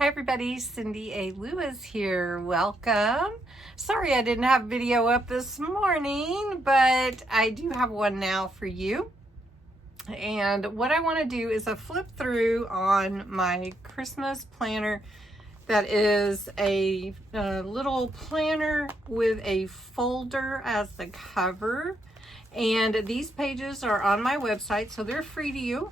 Hi everybody, Cindy A. Lewis here. Welcome. Sorry I didn't have video up this morning, but I do have one now for you. And what I want to do is a flip through on my Christmas planner that is a little planner with a folder as the cover. And these pages are on my website, so they're free to you.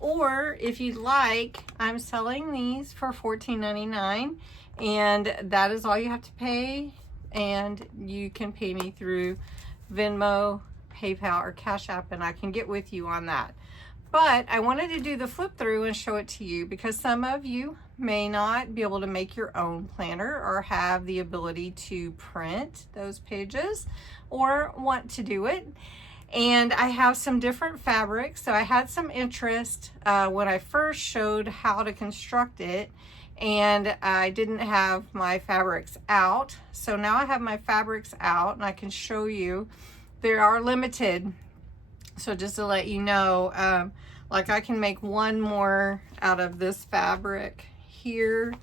Or if you'd like, I'm selling these for $14.99, and that is all you have to pay. And you can pay me through Venmo, PayPal, or Cash App, and I can get with you on that. But I wanted to do the flip through and show it to you because some of you may not be able to make your own planner or have the ability to print those pages or want to do it. And I have some different fabrics. So I had some interest when I first showed how to construct it, and I didn't have my fabrics out. So now I have my fabrics out and I can show you. They are limited. So just to let you know, like I can make one more out of this fabric here,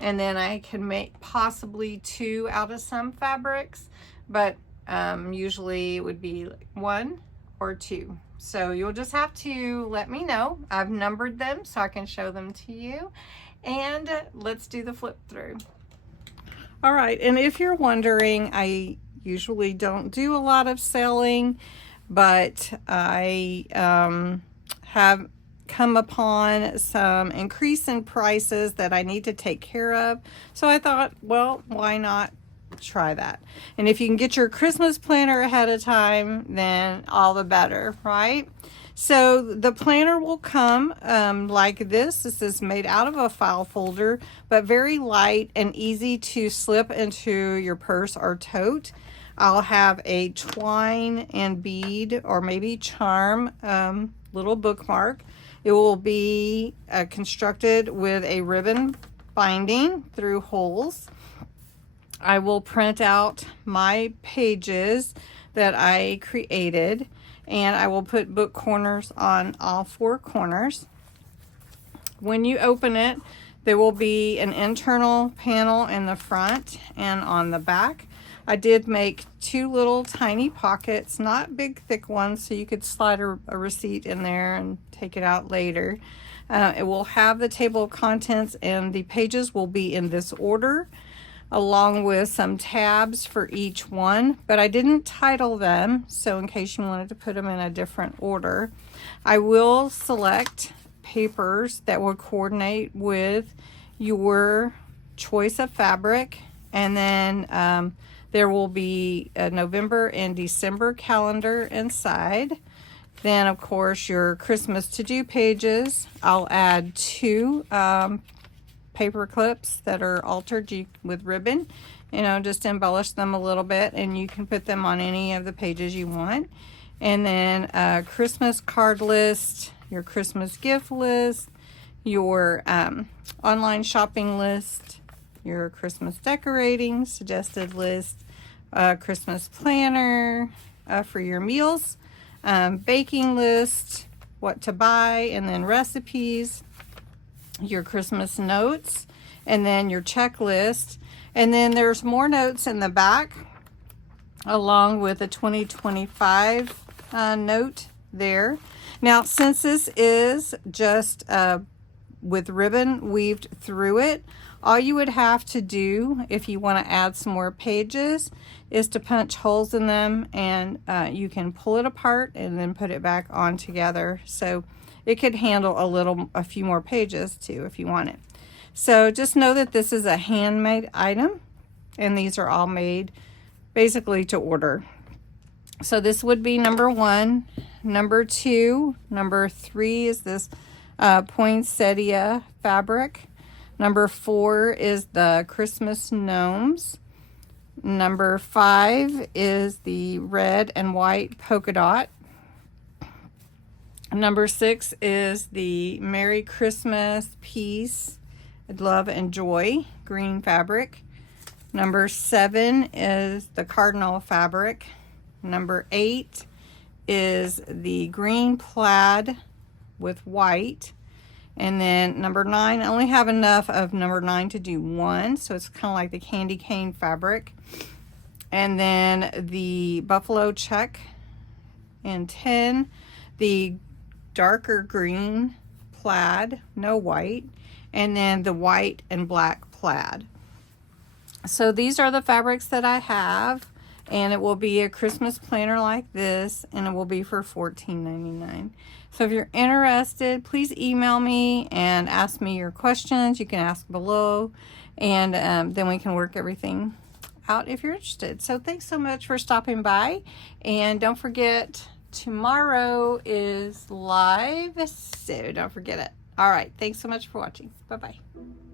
and then I can make possibly two out of some fabrics, but usually it would be like one or two. So you'll just have to let me know. I've numbered them so I can show them to you. And let's do the flip through. All right, and if you're wondering, I usually don't do a lot of selling, but I have come upon some increase in prices that I need to take care of. So I thought, well, why not try that? And if you can get your Christmas planner ahead of time, then all the better, right? So the planner will come like this. This is made out of a file folder, but very light and easy to slip into your purse or tote. I'll have a twine and bead or maybe charm little bookmark. It will be constructed with a ribbon binding through holes. I will print out my pages that I created, and I will put book corners on all four corners. When you open it, there will be an internal panel in the front and on the back. I did make two little tiny pockets, not big thick ones, so you could slide a receipt in there and take it out later. It will have the table of contents, and the pages will be in this order, along with some tabs for each one, but I didn't title them, so in case you wanted to put them in a different order. I will select papers that will coordinate with your choice of fabric, and then there will be a November and December calendar inside. Then, of course, your Christmas to-do pages. I'll add two paper clips that are altered with ribbon. You know, just embellish them a little bit, and you can put them on any of the pages you want. And then a Christmas card list, your Christmas gift list, your online shopping list, your Christmas decorating suggested list, Christmas planner for your meals, baking list, what to buy, and then recipes, your Christmas notes, and then your checklist. And then there's more notes in the back, along with a 2025 note there. Now, since this is just with ribbon weaved through it, all you would have to do if you want to add some more pages is to punch holes in them, and you can pull it apart and then put it back on together. So it could handle a few more pages too if you want it. So just know that this is a handmade item, and these are all made basically to order. So this would be number one. Number two, number three is this poinsettia fabric. Number four is the Christmas gnomes. Number five is the red and white polka dot. Number six is the Merry Christmas, Peace, Love and Joy green fabric. Number seven is the cardinal fabric. Number eight is the green plaid with white. And then number 9, I only have enough of number 9 to do 1, so it's kind of like the candy cane fabric. And then the buffalo check and 10, the darker green plaid, no white, and then the white and black plaid. So these are the fabrics that I have, and it will be a Christmas planner like this, and it will be for $14.99. So if you're interested, please email me and ask me your questions. You can ask below, and then we can work everything out if you're interested. So thanks so much for stopping by, and don't forget, tomorrow is live, so don't forget it. All right, thanks so much for watching. Bye-bye.